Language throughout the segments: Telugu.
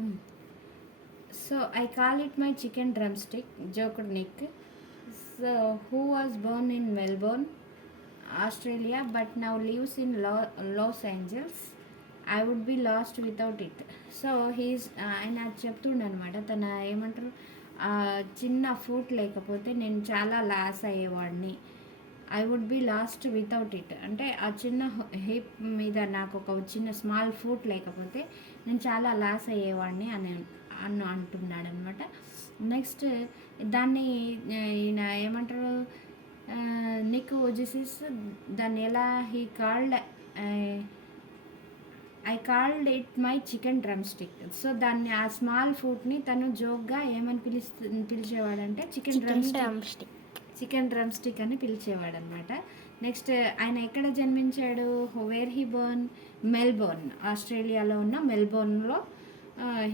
Mm. So I call it my chicken drumstick, joked Nick. So who was born in Melbourne, Australia, but now lives in Los Angeles. I would be lost without it. So he's ఆయన చెప్తుండనమాట తన ఏమంటారు చిన్న ఫుట్ లేకపోతే నేను చాలా లాస్ అయ్యేవాడిని. I would be lost without it అంటే ఆ చిన్న హిప్ మీద నాకు ఒక చిన్న స్మాల్ ఫుట్ లేకపోతే నేను చాలా లాస్ అయ్యేవాడిని అని అంటున్నాడు అనమాట. నెక్స్ట్ దాన్ని ఈయన ఏమంటారు నిక్ ఓజిసిస్ దాన్ని ఎలా he called I called it my chicken drumstick. So దాన్ని ఆ స్మాల్ ఫుడ్ని తను జోక్గా ఏమని పిలిచేవాడంటే chicken drumstick, chicken drumstick అని పిలిచేవాడు అనమాట. నెక్స్ట్ ఆయన ఎక్కడ జన్మించాడు, వేర్ హీ బోర్న్, మెల్బోర్న్, ఆస్ట్రేలియాలో ఉన్న మెల్బోర్న్లో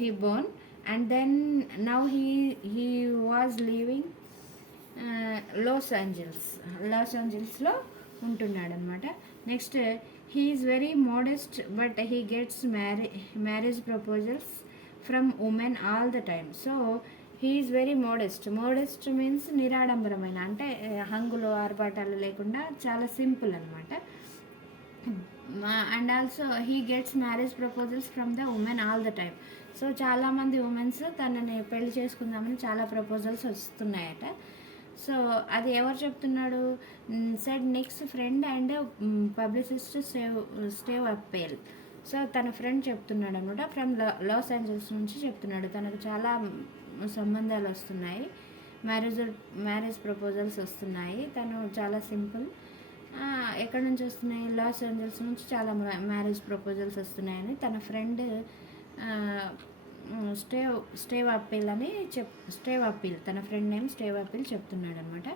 he born. And then now he was living లాస్ ఏంజల్స్లో ఉంటున్నాడు అనమాట. Next he is very modest but he gets marriage proposals from women all the time. So he is very modest means నిరాడంబరమైన అంటే హంగులు ఆర్భాటాలు లేకుండా చాలా సింపుల్ అనమాట. And also he gets marriage proposals from the women all the time. So చాలామంది ఉమెన్స్ తనని పెళ్లి చేసుకుందామని చాలా ప్రపోజల్స్ వస్తున్నాయట. సో అది ఎవరు చెప్తున్నాడు, సెడ్ నిక్స్ ఫ్రెండ్ అండ్ పబ్లిసిస్ట్ స్టేవ్ అప్పేల్. సో తన ఫ్రెండ్ చెప్తున్నాడు అనమాట, ఫ్రమ్ లాస్ ఏంజల్స్ నుంచి చెప్తున్నాడు. తనకు చాలా సంబంధాలు వస్తున్నాయి, మ్యారేజ్ ప్రపోజల్స్ వస్తున్నాయి. తను చాలా సింపుల్. ఎక్కడి నుంచి వస్తున్నాయి, లాస్ ఏంజల్స్ నుంచి చాలా మ్యారేజ్ ప్రపోజల్స్ వస్తున్నాయని తన ఫ్రెండ్ స్టేవ్ అప్పీల్ తన ఫ్రెండ్ నేమ్ స్టేవ్ అప్పీల్ చెప్తున్నాడు అనమాట.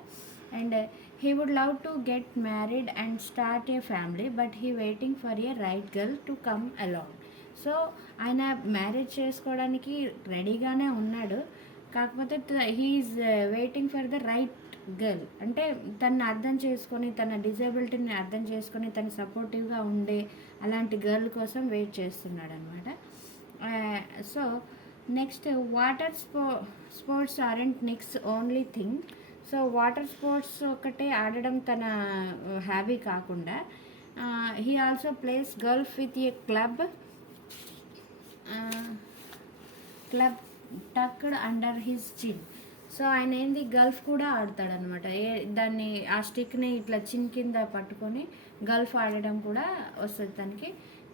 And he would love to get married and start a family but he waiting for a right girl to come along. So ఆయన మ్యారేజ్ చేసుకోవడానికి రెడీగానే ఉన్నాడు, కాకపోతే he's waiting for the right girl అంటే తను అర్థం చేసుకొని తన డిజేబిలిటీని అర్థం చేసుకొని తను సపోర్టివ్గా ఉండే అలాంటి గర్ల్ కోసం వెయిట్ చేస్తున్నాడు అనమాట. So next water sports aren't Nick's only thing. So water sports ఒకటే ఆడడం తన హ్యాబీ కాకుండా he also plays golf with a club tucked under his chin. So ఆయన ఏంది గల్ఫ్ కూడా ఆడతాడనమాట. దాన్ని ఆ స్టిక్ని ఇట్లా చిన్ కింద పట్టుకొని గల్ఫ్ ఆడడం కూడా వస్తుంది తనకి.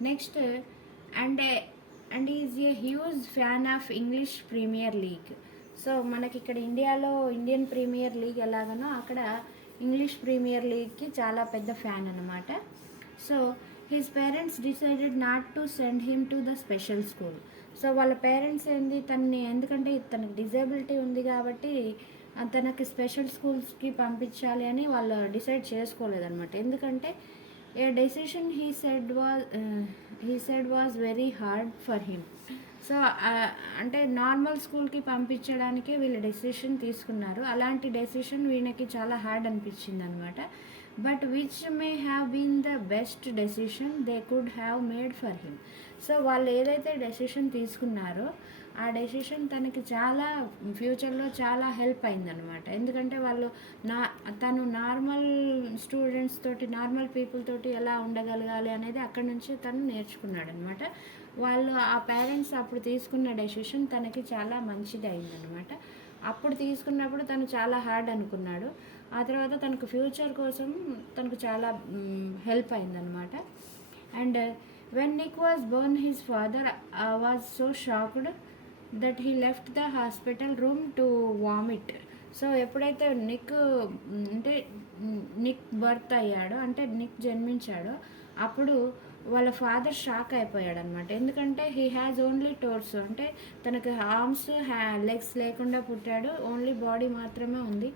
Next and is a huge fan of English Premier League. So మనకి ఇక్కడ ఇండియాలో ఇండియన్ ప్రీమియర్ లీగ్ ఎలాగనో అక్కడ ఇంగ్లీష్ ప్రీమియర్ లీగ్కి చాలా పెద్ద ఫ్యాన్ అనమాట. So his parents decided not to send him to the special school. So వాళ్ళ పేరెంట్స్ ఏంది తనని, ఎందుకంటే తనకి డిజేబిలిటీ ఉంది కాబట్టి తనకి స్పెషల్ స్కూల్స్కి పంపించాలి అని వాళ్ళు డిసైడ్ చేసుకోలేదన్నమాట. ఎందుకంటే a decision he said was very hard for him. So అంటే నార్మల్ స్కూల్కి పంపించడానికే వీళ్ళు డెసిషన్ తీసుకున్నారు. అలాంటి డెసిషన్ వీళ్ళకి చాలా హార్డ్ అనిపించింది అనమాట. But which may have been the best decision they could have made for him. So వాళ్ళు ఏదైతే డెసిషన్ తీసుకున్నారో ఆ డెసిషన్ తనకి చాలా ఫ్యూచర్లో చాలా హెల్ప్ అయిందనమాట. ఎందుకంటే వాళ్ళు తను నార్మల్ స్టూడెంట్స్ తోటి నార్మల్ పీపుల్ తోటి ఎలా ఉండగలగాలి అనేది అక్కడ నుంచి తను నేర్చుకున్నాడు అనమాట. వాళ్ళు ఆ పేరెంట్స్ అప్పుడు తీసుకున్న డెసిషన్ తనకి చాలా మంచిది అయిందనమాట. అప్పుడు తీసుకున్నప్పుడు తను చాలా హార్డ్ అనుకున్నాడు, ఆ తర్వాత తనకు ఫ్యూచర్ కోసం తనకు చాలా హెల్ప్ అయిందనమాట. And when Nick was Born his father was so shocked that he left the hospital room to vomit. So ఎప్పుడైతే నిక్ బర్త్ అయ్యాడో అంటే నిక్ జన్మించాడో అప్పుడు వాళ్ళ ఫాదర్ షాక్ అయిపోయాడు అనమాట. ఎందుకంటే హీ హ్యాజ్ ఓన్లీ టోర్స్ అంటే తనకు ఆర్మ్స్ లెగ్స్ లేకుండా పుట్టాడు, ఓన్లీ బాడీ మాత్రమే ఉంది.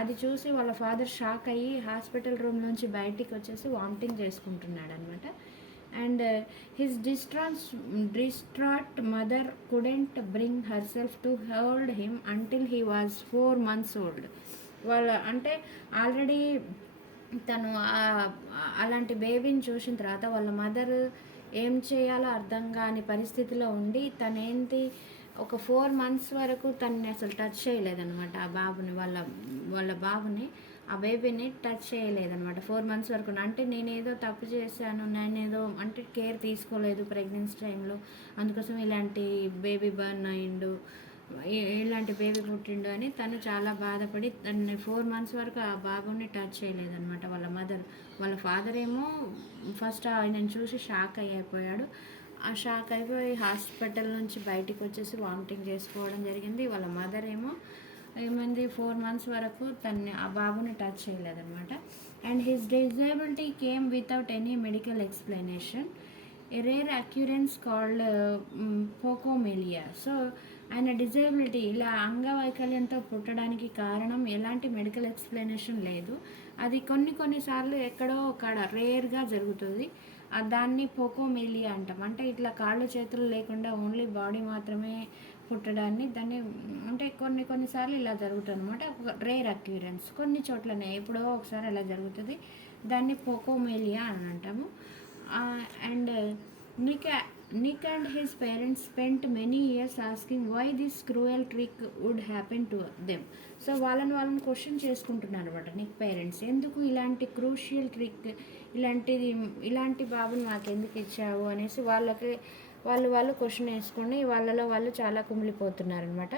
అది చూసి వాళ్ళ ఫాదర్ షాక్ అయ్యి హాస్పిటల్ రూమ్ నుంచి బయటికి వచ్చేసి వామిటింగ్ చేసుకుంటున్నాడు అనమాట. And his distraught mother couldn't bring herself to hold him until he was 4 months old. వాళ్ళ అంటే ఆల్రెడీ తను అలాంటి బేబీని చూసిన తర్వాత వాళ్ళ మదర్ ఏం చేయాలో అర్థం కాని పరిస్థితిలో ఉండి తనేంటి ఒక 4 months వరకు తనని అసలు టచ్ చేయలేదనమాట. ఆ బాబుని వాళ్ళ బాబుని, ఆ బేబీని టచ్ చేయలేదనమాట 4 months వరకు. అంటే నేనేదో తప్పు చేశాను, నేనేదో అంటే కేర్ తీసుకోలేదు ప్రెగ్నెన్సీ టైంలో, అందుకోసం ఇలాంటి బేబీ బర్న్ అయిండు, ఇలాంటి బేబీ పుట్టిండు అని తను చాలా బాధపడి తనని 4 months వరకు ఆ బాబుని టచ్ చేయలేదనమాట వాళ్ళ మదర్. వాళ్ళ ఫాదర్ ఏమో ఫస్ట్ ఆయనను చూసి షాక్ అయిపోయాడు. ఆ షాక్ అయిపోయి హాస్పిటల్ నుంచి బయటికి వచ్చేసి వామిటింగ్ చేసుకోవడం జరిగింది. వాళ్ళ మదర్ ఏమో ఏమైంది 4 months వరకు తన్ని ఆ బాబుని టచ్ చేయలేదన్నమాట. And his disability came without any medical explanation, a rare occurrence called phocomelia. So ఆయన డిజేబిలిటీ ఇలా అంగవైకల్యంతో పుట్టడానికి కారణం ఎలాంటి మెడికల్ ఎక్స్ప్లెనేషన్ లేదు. అది కొన్నిసార్లు ఎక్కడో అక్కడ రేర్గా జరుగుతుంది. దాన్ని పోకోమెలియా అంటాం. అంటే ఇట్లా కాళ్ళు చేతులు లేకుండా ఓన్లీ బాడీ మాత్రమే పుట్టడాన్ని దాన్ని అంటే కొన్నిసార్లు ఇలా జరుగుతుంది అనమాట. రేర్ అక్యూరెన్స్ కొన్ని చోట్లనే ఎప్పుడో ఒకసారి అలా జరుగుతుంది. దాన్ని పోకోమెలియా అని అంటాము. And Nick and his parents spent many years asking why this cruel trick would happen to them. So వాళ్ళని క్వశ్చన్ చేసుకుంటున్నారు అనమాట నిక్ పేరెంట్స్. ఎందుకు ఇలాంటి క్రూషియల్ ట్రిక్, ఇలాంటి బాబుని మాకు ఎందుకు ఇచ్చావు అనేసి వాళ్ళు క్వశ్చన్ వేసుకొని వాళ్ళు చాలా కుమిలిపోతున్నారు అనమాట.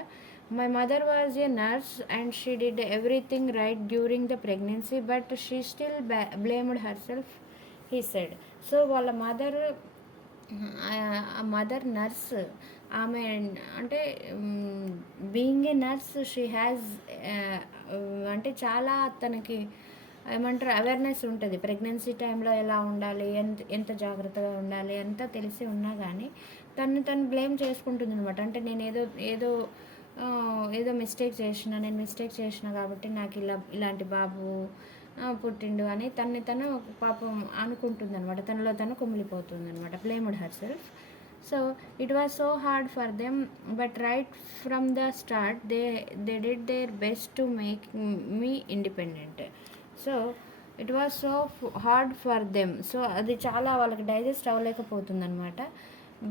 My mother was a nurse and she did everything right during the pregnancy but she still blamed her self, he said. So వాళ్ళ మదర్ నర్స్, ఆమె అంటే being a nurse she has అంటే చాలా తనకి ఏమంటారు అవేర్నెస్ ఉంటుంది ప్రెగ్నెన్సీ టైంలో ఎలా ఉండాలి, ఎంత జాగ్రత్తగా ఉండాలి అంతా తెలిసి ఉన్నా కానీ తను బ్లేమ్ చేసుకుంటుంది అనమాట. అంటే నేను ఏదో మిస్టేక్ చేసిన కాబట్టి నాకు ఇలాంటి బాబు పుట్టిండు అని తను పాపం అనుకుంటుంది అనమాట. తనలో తను కుమిలిపోతుంది అనమాట. Blamed her self. So it was so hard for them but right from the start they did their best to make me independent. So it was so hard for them. So అది చాలా వాళ్ళకి డైజెస్ట్ అవ్వలేకపోతుంది అనమాట.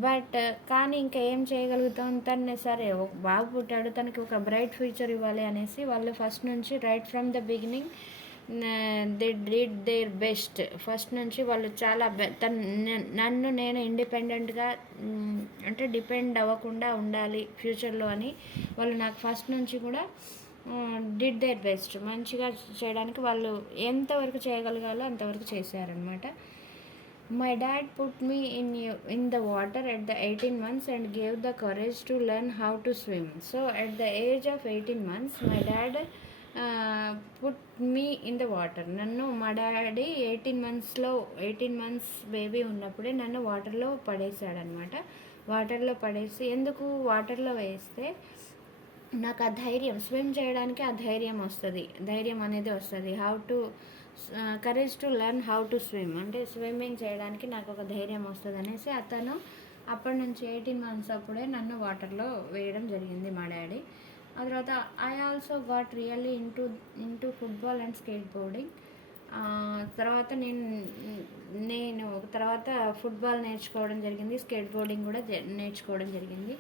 బట్ కానీ ఇంకా ఏం చేయగలుగుతాం, తను సరే ఒక బాబు పుట్టాడు, తనకి ఒక బ్రైట్ ఫ్యూచర్ ఇవ్వాలి అనేసి వాళ్ళు ఫస్ట్ నుంచి right from the beginning they did their best. First నుంచి వాళ్ళు చాలా నన్ను నేను ఇండిపెండెంట్గా అంటే డిపెండ్ అవ్వకుండా ఉండాలి ఫ్యూచర్లో అని వాళ్ళు నాకు ఫస్ట్ నుంచి కూడా డిడ్ దేర్ బెస్ట్ మంచిగా చేయడానికి వాళ్ళు ఎంతవరకు చేయగలగాలో అంతవరకు చేశారనమాట. My dad put me in the water at the 18 months and gave the courage to learn how to swim. So at the age of 18 months my dad put me in the water. నన్ను మా డాడీ 18 months బేబీ ఉన్నప్పుడే నన్ను వాటర్లో పడేసాడనమాట. వాటర్లో పడేసి ఎందుకు వాటర్లో వేస్తే నాకు ఆ ధైర్యం స్విమ్ చేయడానికి ధైర్యం అనేది వస్తుంది. Courage to learn how to swim అంటే స్విమ్మింగ్ చేయడానికి నాకు ఒక ధైర్యం వస్తుంది అనేసి అతను అప్పటి నుంచి 18 months అప్పుడే నన్ను వాటర్లో వేయడం జరిగింది మా డాడీ. ఆ తర్వాత I also got really into football and skateboarding. తర్వాత నేను తర్వాత ఫుట్బాల్ నేర్చుకోవడం జరిగింది, స్కేట్ బోర్డింగ్ కూడా నేర్చుకోవడం జరిగింది.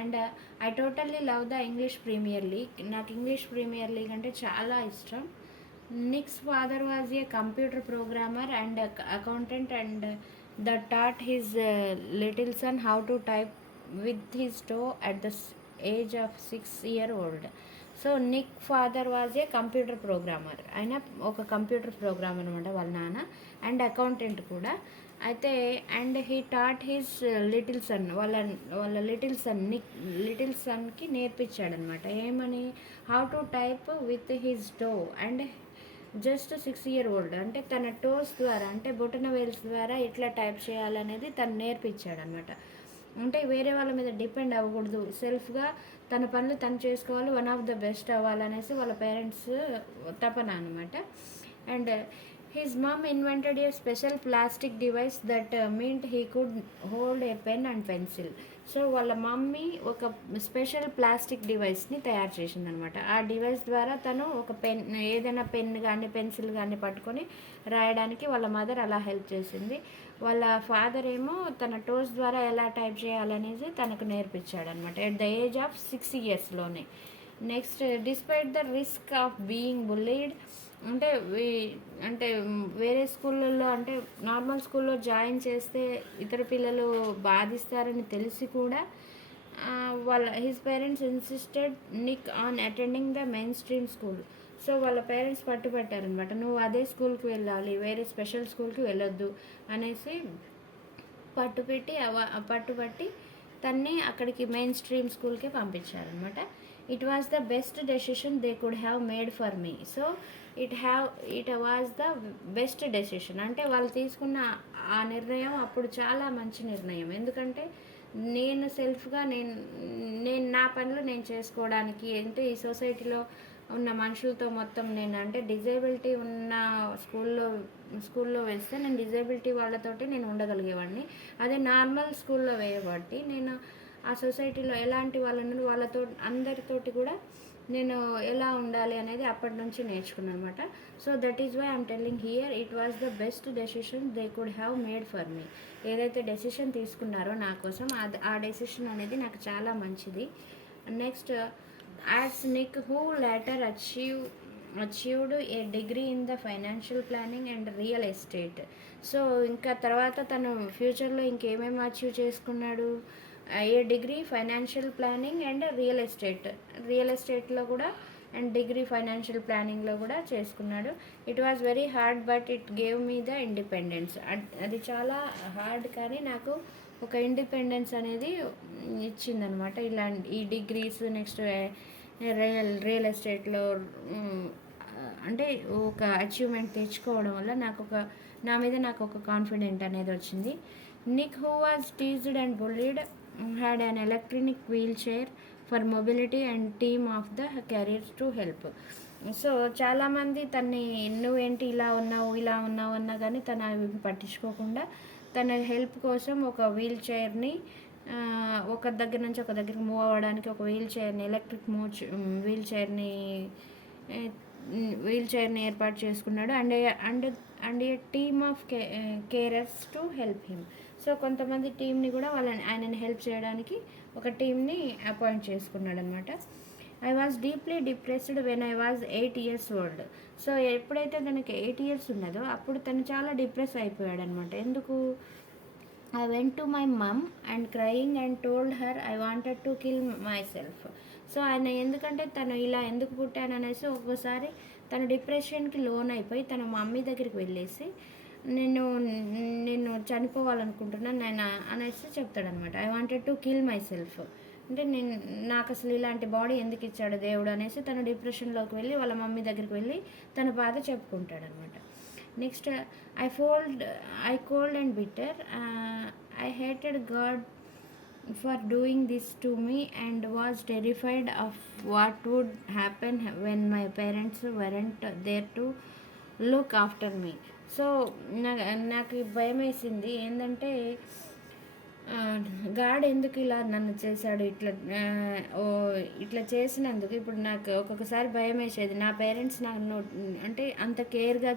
And I totally love the English Premier League. నాకు ఇంగ్లీష్ ప్రీమియర్ లీగ్ అంటే చాలా ఇష్టం. Nick's father was a computer programmer and accountant and that taught his little son how to type with his toe at the age of 6-year-old. So Nick father was a computer programmer. ఆయన ఒక కంప్యూటర్ ప్రోగ్రామర్ అనమాట వాళ్ళ నాన్న, అండ్ అకౌంటెంట్ కూడా. అయితే and he taught his little son, వాళ్ళ లిటిల్ సన్కి నేర్పించాడనమాట. ఏమని? How to type with his toe and just 6-year-old. అంటే తన టోస్ ద్వారా అంటే బొటన వేల్స్ ద్వారా ఎట్లా టైప్ చేయాలనేది తను నేర్పించాడనమాట. అంటే వేరే వాళ్ళ మీద డిపెండ్ అవ్వకూడదు, సెల్ఫ్గా తన పనులు తను చేసుకోవాలి, వన్ ఆఫ్ ద బెస్ట్ అవ్వాలనేసి వాళ్ళ పేరెంట్స్ తపన అనమాట. And his mum invented a special plastic device that meant he could hold a pen and pencil. So వాళ్ళ మమ్మీ ఒక స్పెషల్ ప్లాస్టిక్ డివైస్ని తయారు చేసిందనమాట. ఆ డివైస్ ద్వారా తను ఒక ఏదైనా పెన్ కానీ పెన్సిల్ కానీ పట్టుకొని రాయడానికి వాళ్ళ మదర్ అలా హెల్ప్ చేసింది. వాళ్ళ ఫాదర్ ఏమో తన టోస్ ద్వారా ఎలా టైప్ చేయాలనేది తనకు నేర్పించాడనమాట ఎట్ ద ఏజ్ ఆఫ్ 6 ఇయర్స్లోనే. Next, despite the risk of being bullied, అంటే అంటే వేరే స్కూళ్ళల్లో అంటే నార్మల్ స్కూల్లో జాయిన్ చేస్తే ఇతర పిల్లలు బాధిస్తారని తెలిసి కూడా వాళ్ళ his parents insisted Nick on attending the main stream school. So వాళ్ళ పేరెంట్స్ పట్టుబట్టారనమాట, నువ్వు అదే స్కూల్కి వెళ్ళాలి, వేరే స్పెషల్ స్కూల్కి వెళ్ళొద్దు అనేసి పట్టుబట్టి తన్ని అక్కడికి మెయిన్ స్ట్రీమ్ స్కూల్కే పంపించారనమాట. It was the best decision they could have made for me. So it was the best decision, అంటే వాళ్ళు తీసుకున్న ఆ నిర్ణయం అప్పుడు చాలా మంచి నిర్ణయం. ఎందుకంటే నేను సెల్ఫ్గా నేను నా పనులు నేను చేసుకోవడానికి, అంటే ఈ సొసైటీలో ఉన్న మనుషులతో మొత్తం నేను అంటే డిజేబిలిటీ ఉన్న స్కూల్లో వేస్తే నేను డిజేబిలిటీ వాళ్ళతోటి నేను ఉండగలిగేవాడిని. అదే నార్మల్ స్కూల్లో వేయబట్టి నేను ఆ సొసైటీలో ఎలాంటి వాళ్ళతో అందరితోటి కూడా నేను ఎలా ఉండాలి అనేది అప్పటి నుంచి నేర్చుకున్నాను అనమాట. So that is why I'm telling here it was the best decision they could have made for me. ఏదైతే డెసిషన్ తీసుకున్నారో నా కోసం ఆ డెసిషన్ అనేది నాకు చాలా మంచిది. Next, adds Nick who later achieved a degree in the financial planning and real estate. So ఇంకా తర్వాత తను ఫ్యూచర్లో ఇంకేమేమి అచీవ్ చేసుకున్నాడు, a degree financial planning and real ఎస్టేట్లో కూడా అండ్ డిగ్రీ ఫైనాన్షియల్ ప్లానింగ్లో కూడా చేసుకున్నాడు. It was very hard but it gave me the independence. అది చాలా హార్డ్ కానీ నాకు ఒక ఇండిపెండెన్స్ అనేది ఇచ్చిందనమాట. ఈ డిగ్రీస్ నెక్స్ట్ రియల్ ఎస్టేట్లో అంటే ఒక అచీవ్మెంట్ తెచ్చుకోవడం వల్ల నా మీద నాకు ఒక కాన్ఫిడెంట్ అనేది వచ్చింది. Nick who was teased and bullied had an electronic wheelchair for mobility and team of the carriers to help. So చాలామంది తన్ని నువ్వేంటి ఇలా ఉన్నావు అన్నా కానీ తను అవి పట్టించుకోకుండా తన హెల్ప్ కోసం ఒక వీల్ చైర్ని ఒక దగ్గర నుంచి ఒక దగ్గరికి మూవ్ అవ్వడానికి ఒక ఎలక్ట్రిక్ వీల్ చైర్ని ఏర్పాటు చేసుకున్నాడు. And A team of carers to help him. So కొంతమంది టీంని కూడా ఆయనని హెల్ప్ చేయడానికి ఒక టీంని అపాయింట్ చేసుకున్నాడు అనమాట. I was deeply depressed when I was 8 years old. So ఎప్పుడైతే తనకి 8 years ఉన్నదో అప్పుడు తను చాలా డిప్రెస్ అయిపోయాడు అనమాట. ఎందుకు? I went to my mum and crying and told her I wanted to kill myself. So ఆయన ఎందుకంటే తను ఇలా ఎందుకు పుట్టాను అనేసి ఒక్కోసారి తను డిప్రెషన్కి లోన్ అయిపోయి తన మమ్మీ దగ్గరికి వెళ్ళేసి నేను చనిపోవాలనుకుంటున్నాను నేను అనేసి చెప్తాడనమాట. I wanted to kill my self, అంటే నాకు అసలు ఇలాంటి బాడీ ఎందుకు ఇచ్చాడు దేవుడు అనేసి తను డిప్రెషన్లోకి వెళ్ళి వాళ్ళ మమ్మీ దగ్గరికి వెళ్ళి తన బాధ చెప్పుకుంటాడనమాట. Next, I cold and bitter. I hated God for doing this to me and was terrified of what would happen when my parents weren't there to look after me. So నాకు భయం వేసింది ఏంటంటే గాడ్ ఎందుకు ఇలా నన్ను చేశాడు, ఇట్లా చేసినందుకు ఇప్పుడు నాకు ఒక్కొక్కసారి భయం వేసేది. నా పేరెంట్స్ నన్ను అంటే అంత కేర్గా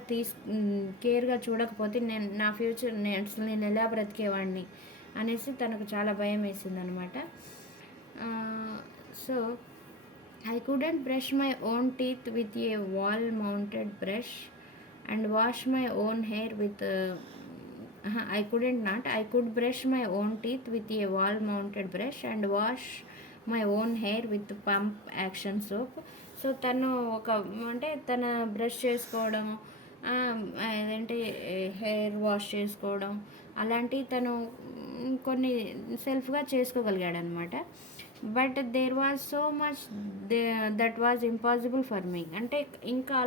చూడకపోతే నా ఫ్యూచర్ నేను ఎలా బ్రతికేవాడిని అనేసి తనకు చాలా భయం వేసింది అనమాట. So I couldn't brush my own teeth with a wall mounted brush and wash my own hair with I could brush my own teeth with a wall mounted brush and wash my own hair with pump action soap. So తను తన బ్రష్ చేసుకోవడం ఏదంటే హెయిర్ వాష్ చేసుకోవడం అలాంటివి తను కొన్ని సెల్ఫ్గా చేసుకోగలిగాడు అనమాట. But there was so much that was impossible for me. అంటే ఇంకా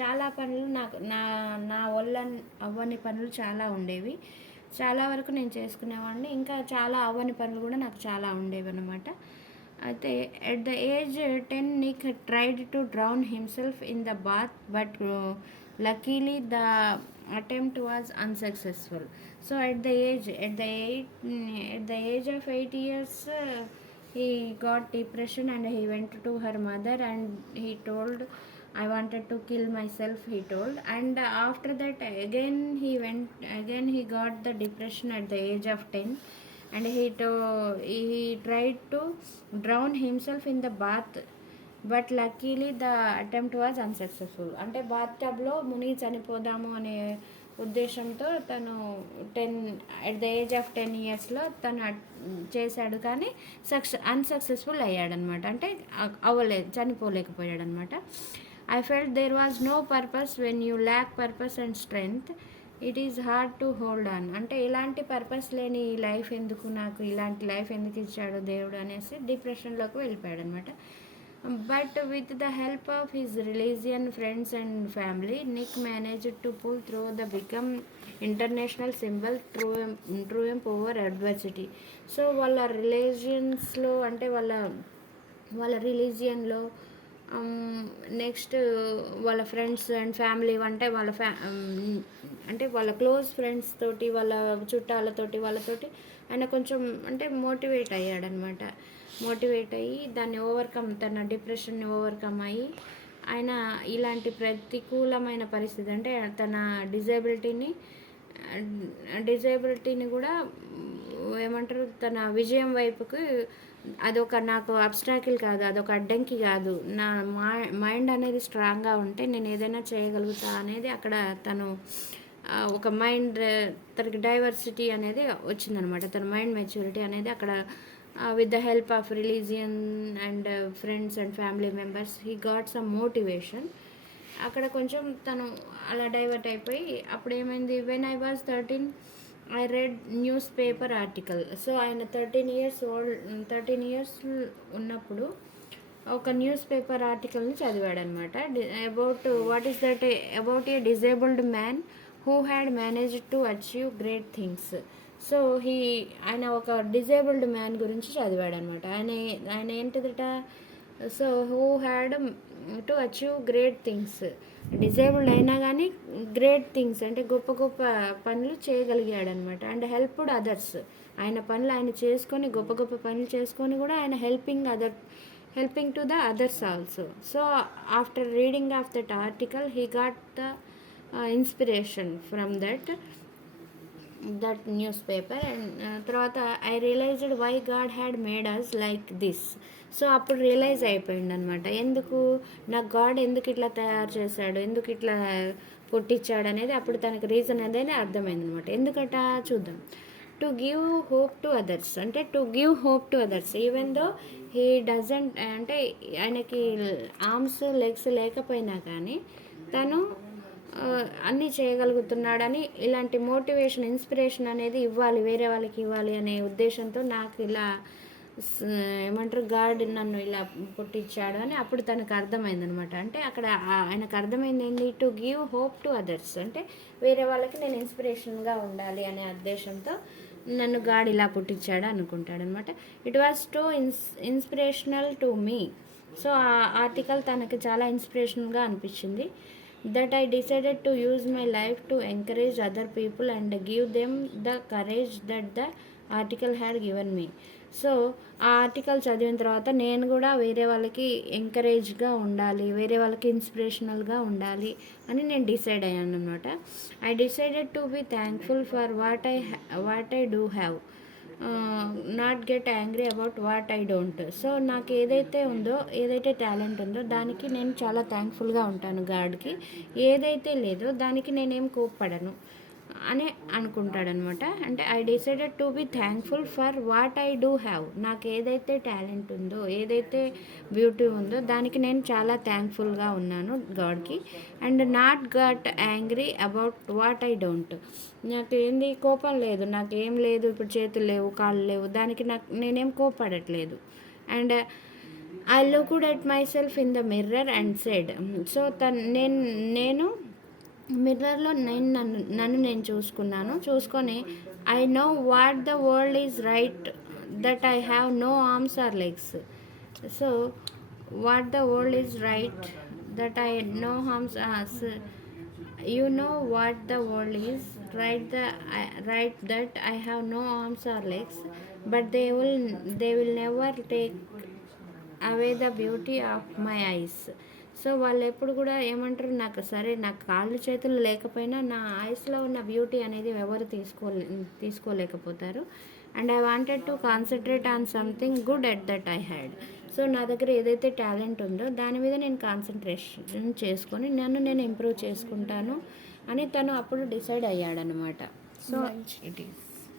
చాలా పనులు నా వల్ల అవ్వని పనులు చాలా ఉండేవి. చాలా వరకు నేను చేసుకునేవాడిని, ఇంకా చాలా అవ్వని పనులు కూడా నాకు చాలా ఉండేవి అనమాట. అయితే at the age 10 Nick tried to drown himself in the bath but luckily the attempt was unsuccessful. So at the age of 8 years he got depression and he went to her mother and he told I wanted to kill myself, he told. And after that, again he got the depression at the age of 10. And he tried to drown himself in the bath, but luckily the attempt was unsuccessful. అంటే బాత్ టబ్లో మునిగి చనిపోదాము అనే ఉద్దేశంతో తను అట్ ద ఏజ్ ఆఫ్ 10 yearsలో తను చేశాడు, కానీ అన్సక్సెస్ఫుల్ అయ్యాడనమాట. అంటే చనిపోలేకపోయాడనమాట. I felt there was no purpose when you lack purpose and strength it is hard to hold on. అంటే ఇలాంటి పర్పస్ లేని ఈ లైఫ్ ఎందుకు, నాకు ఇలాంటి లైఫ్ ఎందుకు ఇచ్చాడు దేవుడు అనేసి డిప్రెషన్లోకి వెళ్ళిపోయాడు అనమాట. But with the help of his religion, friends and family, Nick managed to pull through the become international symbol triumph over adversity. So వాళ్ళ రిలీజియన్స్లో అంటే వాళ్ళ రిలీజియన్లో నెక్స్ట్ వాళ్ళ ఫ్రెండ్స్ అండ్ ఫ్యామిలీ అంటే అంటే వాళ్ళ క్లోజ్ ఫ్రెండ్స్ తోటి, వాళ్ళ చుట్టాలతోటి, వాళ్ళతోటి ఆయన కొంచెం అంటే మోటివేట్ అయ్యాడనమాట. మోటివేట్ అయ్యి దాన్ని తన డిప్రెషన్ని ఓవర్కమ్ అయ్యి ఆయన ఇలాంటి ప్రతికూలమైన పరిస్థితి అంటే తన డిజేబిలిటీని కూడా ఏమంటారు, తన విజయం వైపుకి నాకు అబ్స్ట్రాకిల్ కాదు, అదొక అడ్డంకి కాదు, నా మైండ్ అనేది స్ట్రాంగ్గా ఉంటే నేను ఏదైనా చేయగలుగుతా అనేది అక్కడ తను ఒక తనకి డైవర్సిటీ అనేది వచ్చిందనమాట. తన మైండ్ మెచ్యూరిటీ అనేది అక్కడ with the help of religion and friends and family members he got some motivation. అక్కడ కొంచెం తను అలా డైవర్ట్ అయిపోయి అప్పుడు ఏమైంది, when I was 13 I read newspaper article. So ఆయన 13 years ఉన్నప్పుడు ఒక న్యూస్ పేపర్ ఆర్టికల్ని చదివాడనమాట. About a disabled man who had managed to achieve great things. So ఆయన ఒక డిజేబుల్డ్ మ్యాన్ గురించి చదివాడనమాట. ఆయన ఏంటిదట, so who had to achieve great things, disabled అయినా కానీ గ్రేట్ థింగ్స్ అంటే గొప్ప గొప్ప పనులు చేయగలిగాడనమాట. అండ్ హెల్ప్డ్ అదర్స్, ఆయన పనులు ఆయన చేసుకొని గొప్ప గొప్ప పనులు చేసుకొని కూడా ఆయన helping to the others also. So after reading of that article he got the inspiration from that newspaper. And తర్వాత I realised why God had made us like this. So అప్పుడు రియలైజ్ అయిపోయింది అనమాట, ఎందుకు నాకు గాడ్ ఎందుకు ఇట్లా తయారు చేశాడు, ఎందుకు ఇట్లా పుట్టించాడు అనేది అప్పుడు తనకు రీజన్ అనేది అర్థమైంది అనమాట. ఎందుకట చూద్దాం. To give hope to others, అంటే to give hope to others even though he doesn't, అంటే ఆయనకి ఆర్మ్స్ లెగ్స్ లేకపోయినా కానీ తను అన్నీ చేయగలుగుతున్నాడని ఇలాంటి మోటివేషన్ ఇన్స్పిరేషన్ అనేది ఇవ్వాలి, వేరే వాళ్ళకి ఇవ్వాలి అనే ఉద్దేశంతో నాకు ఇలా ఏమంటారు గాడ్ నన్ను ఇలా పుట్టించాడు అని అప్పుడు తనకు అర్థమైందనమాట. అంటే అక్కడ ఆయనకు అర్థమైంది ఏంటి, to give hope to others, అంటే వేరే వాళ్ళకి నేను ఇన్స్పిరేషన్గా ఉండాలి అనే ఉద్దేశంతో నన్ను గాడ్ ఇలా పుట్టించాడు అనుకుంటాడనమాట. It was too inspirational to me. So ఆ ఆర్టికల్ తనకి చాలా ఇన్స్పిరేషన్గా అనిపించింది. that I decided to use my life to encourage other people and give them the courage that the article had given me. So ఆ ఆర్టికల్ చదివిన తర్వాత నేను కూడా వేరే వాళ్ళకి ఎంకరేజ్గా ఉండాలి, వేరే వాళ్ళకి ఇన్స్పిరేషనల్గా ఉండాలి అని నేను డిసైడ్ అయ్యాను అనమాట. I decided to be thankful for what I do have, not get angry about what I don't. So నాకు ఏదైతే టాలెంట్ ఉందో దానికి నేను చాలా థ్యాంక్ఫుల్గా ఉంటాను గాడ్కి, ఏదైతే లేదో దానికి నేనేం కోప్పడను అని అనుకుంటాడనమాట. అంటే I decided to be thankful for what I do have, నాకు ఏదైతే టాలెంట్ ఉందో ఏదైతే బ్యూటీ ఉందో దానికి నేను చాలా థ్యాంక్ఫుల్గా ఉన్నాను గాడ్కి. And not get angry about what I don't, నాకు కోపం లేదు, నాకేం లేదు, ఇప్పుడు చేతులు లేవు కాళ్ళు లేవు, దానికి నేనేం కోపడట్లేదు. And I looked at myself in the mirror and said, so నేను మిర్రర్లో నన్ను నేను చూసుకొని I know what the world is right that I have no arms or legs. So what the world is right that I no arms, you know what the world is right that I have no arms or legs, but they will never take away the beauty of my eyes. So వాళ్ళు ఎప్పుడు కూడా ఏమంటారు, నాకు సరే నాకు కాళ్ళు చేతులు లేకపోయినా నా ఐస్లో ఉన్న బ్యూటీ అనేది ఎవరు తీసుకోలేకపోతారు. And I wanted to concentrate on something good at that I had. So నా దగ్గర ఏదైతే టాలెంట్ ఉందో దాని మీద నేను కాన్సన్ట్రేషన్ చేసుకొని నన్ను నేను ఇంప్రూవ్ చేసుకుంటాను అని తను అప్పుడు డిసైడ్ అయ్యాడనమాట. So it is